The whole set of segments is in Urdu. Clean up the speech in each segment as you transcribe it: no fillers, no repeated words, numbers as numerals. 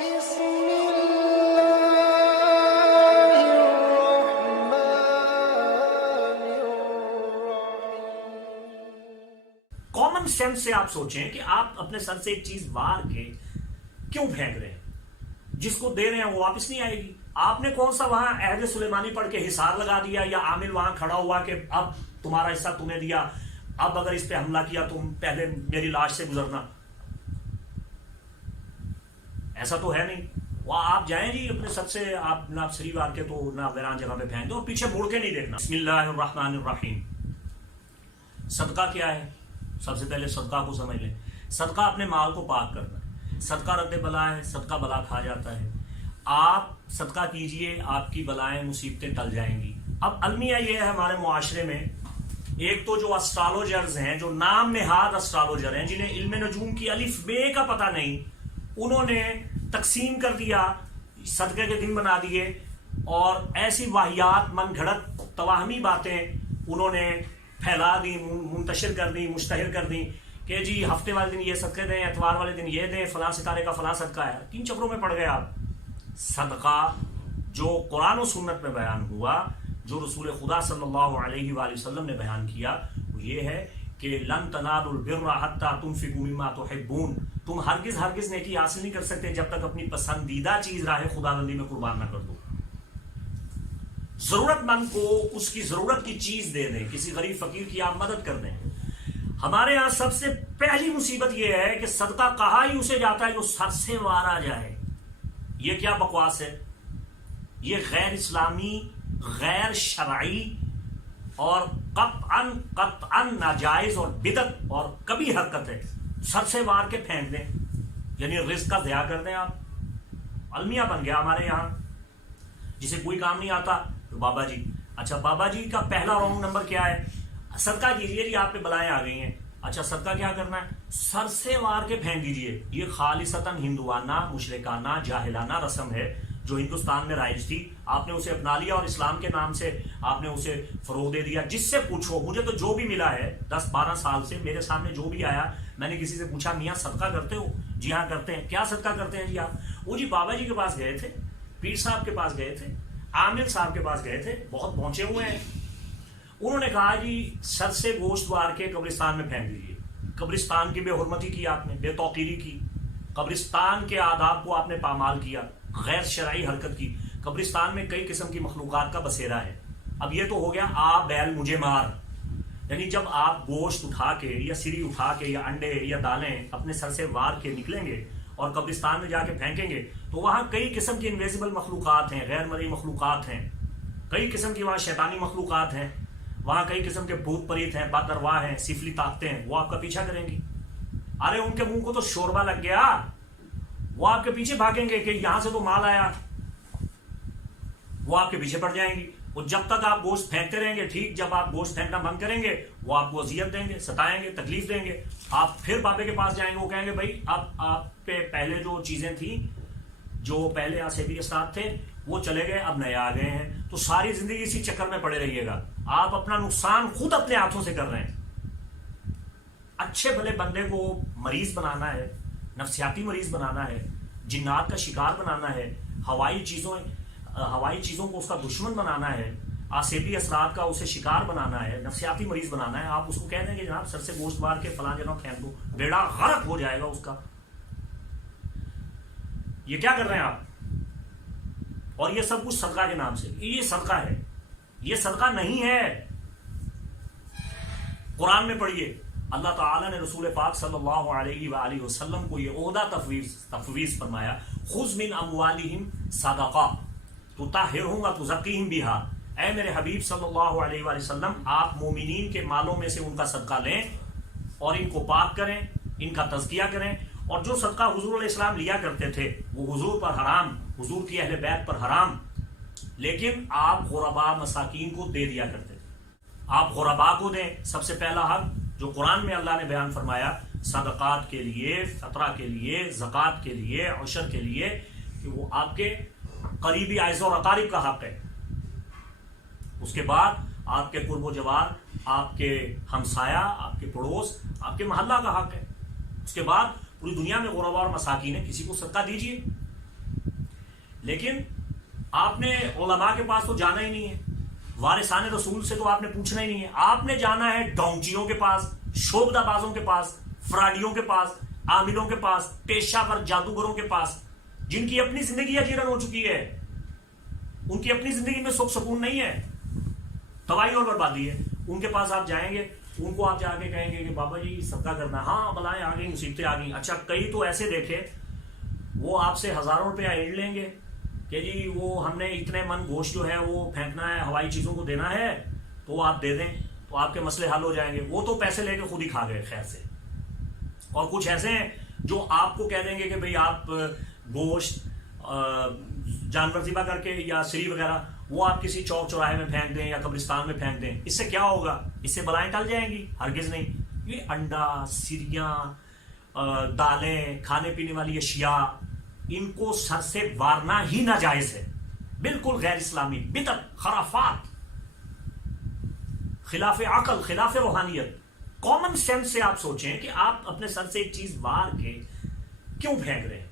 کامن سینس سے آپ سوچیں کہ آپ اپنے سر سے ایک چیز وار کے کیوں پھینک رہے ہیں؟ جس کو دے رہے ہیں وہ واپس نہیں آئے گی. آپ نے کون سا وہاں عہد سلیمانی پڑھ کے حصار لگا دیا یا عامل وہاں کھڑا ہوا کہ اب تمہارا حصہ تمہیں دیا, اب اگر اس پہ حملہ کیا تم پہلے میری لاش سے گزرنا؟ ایسا تو ہے نہیں. وہ آپ جائیں جی اپنے سب سے آپ نہ سری وار کے تو نہ ویران جگہ پہ پھینک دو, پیچھے مڑ کے نہیں دیکھنا. بسم اللہ الرحمن الرحیم. صدقہ کیا ہے؟ سب سے پہلے صدقہ کو سمجھ لیں. صدقہ اپنے مال کو پاک کرنا ہے. صدقہ رد بلا ہے, صدقہ بلا کھا جاتا ہے. آپ صدقہ کیجئے, آپ کی بلائیں مصیبتیں ٹل جائیں گی. اب المیہ یہ ہے ہمارے معاشرے میں, ایک تو جو اسٹرالوجرز ہیں, جو نام نہاد اسٹرالوجر ہیں, جنہیں علم نجوم کی الف بے کا پتہ نہیں, انہوں نے تقسیم کر دیا, صدقے کے دن بنا دیے, اور ایسی واہیات من گھڑت توہمی باتیں انہوں نے پھیلا دی, منتشر کر دی, مشتہر کر دی کہ جی ہفتے والے دن یہ صدقے دیں, اتوار والے دن یہ دیں, فلاں ستارے کا فلاں صدقہ ہے. 3 چکروں میں پڑ گئے آپ. صدقہ جو قرآن و سنت میں بیان ہوا, جو رسول خدا صلی اللہ علیہ وآلہ وسلم نے بیان کیا, وہ یہ ہے کہ لن تنالوا البر حتی تنفقوا مما تحبون. تم ہرگز نیکی حاصل نہیں کر سکتے جب تک اپنی پسندیدہ چیز راہ خداوندی میں قربان نہ کر دو. ضرورت مند کو اس کی ضرورت کی چیز دے دیں, کسی غریب فقیر کی آپ مدد کر دیں. ہمارے ہاں سب سے پہلی مصیبت یہ ہے کہ صدقہ کہا ہی اسے جاتا ہے جو سر سے وار آ جائے. یہ کیا بکواس ہے؟ یہ غیر اسلامی, غیر شرعی اور قطعاً ناجائز اور بدعت اور کبھی حرکت ہے. سر سے وار کے پھینک دیں, یعنی رزق کا ضیاع کر دیں آپ. المیہ بن گیا ہمارے یہاں, جسے کوئی کام نہیں آتا تو بابا جی. اچھا بابا جی کا پہلا رونگ نمبر کیا ہے؟ صدقہ کیجیے جی, آپ پہ بلائیں آ گئی ہیں. اچھا صدقہ کیا کرنا ہے؟ سر سے وار کے پھینک دیجیے. یہ خالصتاً ہندوانہ, مشرکانہ, جاہلانہ رسم ہے جو ہندوستان میں رائج تھی. آپ نے اسے اپنا لیا اور اسلام کے نام سے آپ نے اسے فروغ دے دیا. جس سے پوچھو, مجھے تو جو بھی ملا ہے 10-12 سال سے میرے سامنے جو بھی آیا, میں نے کسی سے پوچھا میاں صدقہ کرتے ہو؟ جی ہاں کرتے ہیں. کیا صدقہ کرتے ہیں جی آپ؟ وہ جی بابا جی کے پاس گئے تھے, پیر صاحب کے پاس گئے تھے, عامل صاحب کے پاس گئے تھے, بہت پہنچے ہوئے ہیں. انہوں نے کہا جی سر سے گوشت وار کے قبرستان میں پھینک دیجیے. قبرستان کی بے حرمتی کی آپ نے, بے توقیری کی, قبرستان کے آداب کو آپ نے پامال کیا, غیر شرعی حرکت کی. قبرستان میں کئی قسم کی مخلوقات کا بسیرا ہے. اب یہ تو ہو گیا آ بیل مجھے مار, یعنی جب آپ گوشت اٹھا کے یا سری اٹھا کے یا انڈے یا دالیں اپنے سر سے وار کے نکلیں گے اور قبرستان میں جا کے پھینکیں گے تو وہاں کئی قسم کی انویزیبل مخلوقات ہیں, غیر مرئی مخلوقات ہیں, کئی قسم کی وہاں شیطانی مخلوقات ہیں, وہاں کئی قسم کے بھوت پریت ہیں, بد ارواح ہیں, سفلی طاقتیں ہیں. وہ آپ کا پیچھا کریں گی. ارے ان کے منہ کو تو شوربہ لگ گیا, وہ آپ کے پیچھے بھاگیں گے کہ یہاں سے تو مال آیا, وہ آپ کے پیچھے پڑ جائیں گی. وہ جب تک آپ گوشت پھینکتے رہیں گے ٹھیک, جب آپ گوشت پھینکنا بند کریں گے وہ آپ کو اذیت دیں گے, ستائیں گے, تکلیف دیں گے. آپ پھر بابے کے پاس جائیں گے, وہ کہیں گے بھائی اب آپ پہ پہلے جو چیزیں تھیں, جو پہلے آسیبی استاد تھے وہ چلے گئے, اب نئے آ گئے ہیں. تو ساری زندگی اسی چکر میں پڑے رہیے گا. آپ اپنا نقصان خود اپنے ہاتھوں سے کر رہے ہیں. اچھے بھلے بندے کو مریض بنانا ہے, نفسیاتی مریض بنانا ہے, جنات کا شکار بنانا ہے, ہوائی چیزوں کو اس کا دشمن بنانا ہے, آسیبی اثرات کا اسے شکار بنانا ہے, نفسیاتی مریض بنانا ہے. آپ اس کو کہہ دیں کہ جناب سر سے گوشت مار کے فلاں جگہ پھینک دو, بیڑا غرق ہو جائے گا اس کا. یہ کیا کر رہے ہیں آپ؟ اور یہ سب کچھ صدقہ کے نام سے. یہ صدقہ ہے, یہ صدقہ نہیں ہے. قرآن میں پڑھیے, اللہ تعالیٰ نے رسول پاک صلی اللہ علیہ وآلہ وسلم کو یہ عہدہ تفویض فرمایا, خذ من اموالہم صدقہ تطہرہم وتزکیہم بہا. اے میرے حبیب صلی اللہ علیہ وآلہ وسلم, آپ مومنین کے مالوں میں سے ان کا صدقہ لیں اور ان کو پاک کریں, ان کا تزکیہ کریں. اور جو صدقہ حضور علیہ السلام لیا کرتے تھے وہ حضور پر حرام, حضور کی اہل بیت پر حرام, لیکن آپ غرباء مساکین کو دے دیا کرتے تھے. آپ غرباء کو دیں. سب سے پہلا حق جو قرآن میں اللہ نے بیان فرمایا صدقات کے لیے, فطرہ کے لیے, زکوٰۃ کے لیے, عشر کے لیے, کہ وہ آپ کے قریبی اعزاء اور اقارب کا حق ہے. اس کے بعد آپ کے قرب و جوار, آپ کے ہمسایہ, آپ کے پڑوس, آپ کے محلہ کا حق ہے. اس کے بعد پوری دنیا میں غرباء اور مساکین ہے, کسی کو صدقہ دیجیے. لیکن آپ نے علماء کے پاس تو جانا ہی نہیں ہے، وارثان رسول سے تو آپ نے پوچھنا ہی نہیں ہے، آپ نے جانا ہے ڈونچیوں کے پاس، شوبدہ بازوں کے پاس، فراڈیوں کے پاس، عاملوں کے پاس، پیشہ ور جادوگروں کے پاس، جن کی اپنی زندگی اجیرن ہو چکی ہے، ان کی اپنی زندگی میں سکھ سکون نہیں ہے، تباہی اور بربادی ہے. ان کے پاس آپ جائیں گے، ان کو آپ جا کے کہیں گے کہ بابا جی صدقہ کرنا ہے، ہاں بلائیں آ گئی، مصیبتیں آ گئی. اچھا کئی تو ایسے دیکھے وہ آپ سے ہزاروں روپیہ اینڈ لیں گے کہ جی وہ ہم نے اتنے من گوشت جو ہے وہ پھینکنا ہے، ہوائی چیزوں کو دینا ہے، تو وہ آپ دے دیں تو آپ کے مسئلے حل ہو جائیں گے. وہ تو پیسے لے کے خود ہی کھا گئے خیر سے. اور کچھ ایسے ہیں جو آپ کو کہہ دیں گے کہ بھئی آپ گوشت جانور ذبح کر کے یا سری وغیرہ وہ آپ کسی چوک چوراہے میں پھینک دیں یا قبرستان میں پھینک دیں. اس سے کیا ہوگا؟ اس سے بلائیں ٹل جائیں گی؟ ہرگز نہیں. یہ انڈا، سریاں، دالیں، کھانے پینے والی اشیاء، ان کو سر سے وارنا ہی ناجائز ہے، بالکل غیر اسلامی، بدعت، خرافات، خلاف عقل، خلاف روحانیت. کامن سینس سے آپ سوچیں کہ آپ اپنے سر سے ایک چیز وار کے کیوں پھینک رہے ہیں؟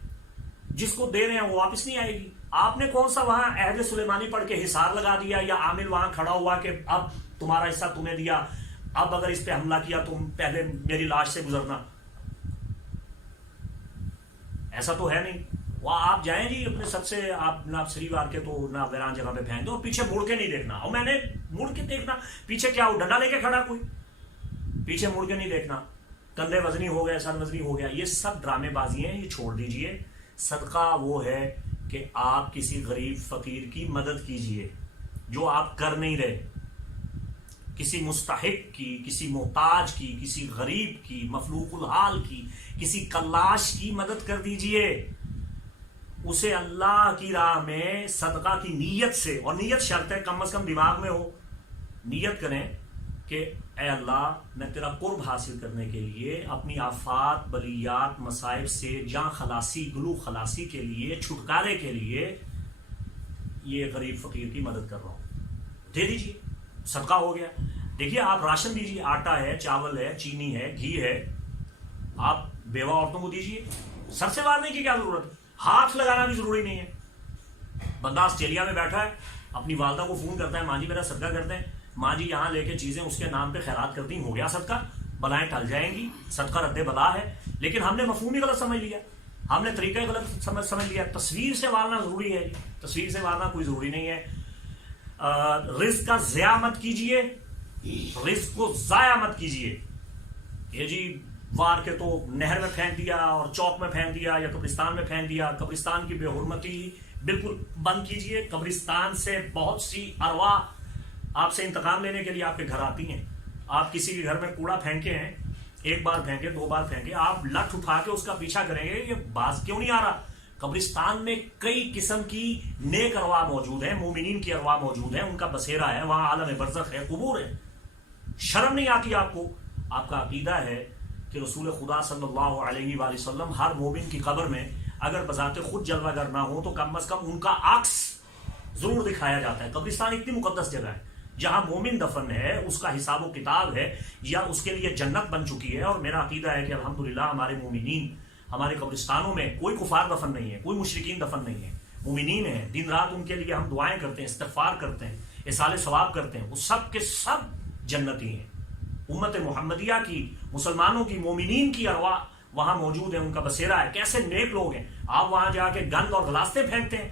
جس کو دے رہے ہیں وہ واپس نہیں آئے گی. آپ نے کون سا وہاں عہد سلیمانی پڑھ کے حصار لگا دیا یا عامل وہاں کھڑا ہوا کہ اب تمہارا حصہ تمہیں دیا، اب اگر اس پہ حملہ کیا تم پہلے میری لاش سے گزرنا؟ ایسا تو ہے نہیں. وہ آپ جائیں جی اپنے سر سے آپ نہ سری وار کے تو نہ ویران جگہ پہ پھینک دو، اور پیچھے مڑ کے نہیں دیکھنا. اور میں نے مڑ کے دیکھنا پیچھے کیا ہو، ڈنڈا لے کے کھڑا کوئی، پیچھے مڑ کے نہیں دیکھنا. کندھے وزنی ہو گئے، سر وزنی ہو گیا، یہ سب ڈرامے بازی ہیں، یہ چھوڑ دیجئے. صدقہ وہ ہے کہ آپ کسی غریب فقیر کی مدد کیجئے جو آپ کر نہیں رہے. کسی مستحق کی، کسی محتاج کی، کسی غریب کی، مفلوق الحال کی، کسی کلاش کی مدد کر دیجئے. اسے اللہ کی راہ میں صدقہ کی نیت سے، اور نیت شرط ہے کم از کم دماغ میں ہو، نیت کریں کہ اے اللہ میں تیرا قرب حاصل کرنے کے لیے، اپنی آفات، بلیات، مصائب سے جان خلاصی، گلو خلاصی کے لیے، چھٹکارے کے لیے یہ غریب فقیر کی مدد کر رہا ہوں، دے دیجیے. صدقہ ہو گیا. دیکھیے آپ راشن دیجیے، آٹا ہے، چاول ہے، چینی ہے، گھی ہے، آپ بیوہ عورتوں کو دیجیے. سر سے وارنے کی کیا ضرورت ہے؟ ہاتھ لگانا بھی ضروری نہیں ہے. بندہ آسٹریلیا میں بیٹھا ہے، اپنی والدہ کو فون کرتا ہے، ماں جی میرا صدقہ کرتے ہیں، ماں جی یہاں لے کے چیزیں اس کے نام پہ خیرات کرتی ہیں، ہو گیا صدقہ، بلائیں ٹل جائیں گی. صدقہ رد بلا ہے. لیکن ہم نے مفہوم ہی غلط سمجھ لیا، ہم نے طریقہ غلط سمجھ لیا. تصویر سے وارنا ضروری ہے، تصویر سے وارنا کوئی ضروری نہیں ہے. رزق کا ضیاع مت کیجئے، رزق کو ضائع مت کیجئے. یہ جی وار کے تو نہر میں پھینک دیا اور چوک میں پھینک دیا یا قبرستان میں پھینک دیا. قبرستان کی بے حرمتی بالکل بند کیجئے. قبرستان سے بہت سی ارواح آپ سے انتقام لینے کے لیے آپ کے گھر آتی ہیں. آپ کسی کے گھر میں کوڑا پھینکے ہیں، ایک بار پھینکے، دو بار پھینکے، آپ لٹھ اٹھا کے اس کا پیچھا کریں گے، یہ باز کیوں نہیں آ رہا؟ قبرستان میں کئی قسم کی نیک ارواح موجود ہیں، مومنین کی ارواح موجود ہیں، ان کا بسیرا ہے وہاں، عالم برزخ ہے، قبور ہے. شرم نہیں آتی آپ کو؟ آپ کا عقیدہ ہے کہ رسول خدا صلی اللہ علیہ وآلہ وسلم ہر مومن کی قبر میں اگر بذات خود جلوہ گر نہ ہو تو کم از کم ان کا عکس ضرور دکھایا جاتا ہے. قبرستان اتنی مقدس جگہ ہے جہاں مومن دفن ہے، اس کا حساب و کتاب ہے یا اس کے لیے جنت بن چکی ہے. اور میرا عقیدہ ہے کہ الحمدللہ ہمارے مومنین، ہمارے قبرستانوں میں کوئی کفار دفن نہیں ہے، کوئی مشرکین دفن نہیں ہے، مومنین ہیں. دن رات ان کے لیے ہم دعائیں کرتے ہیں، استغفار کرتے ہیں، اصالہ ثواب کرتے ہیں. وہ سب کے سب جنتی ہیں. امت محمدیہ کی، مسلمانوں کی، مومنین کی ارواح وہاں موجود ہیں، ان کا بسیرا ہے. کیسے نیک لوگ ہیں. آپ وہاں جا کے گند اور غلاستے پھینکتے ہیں،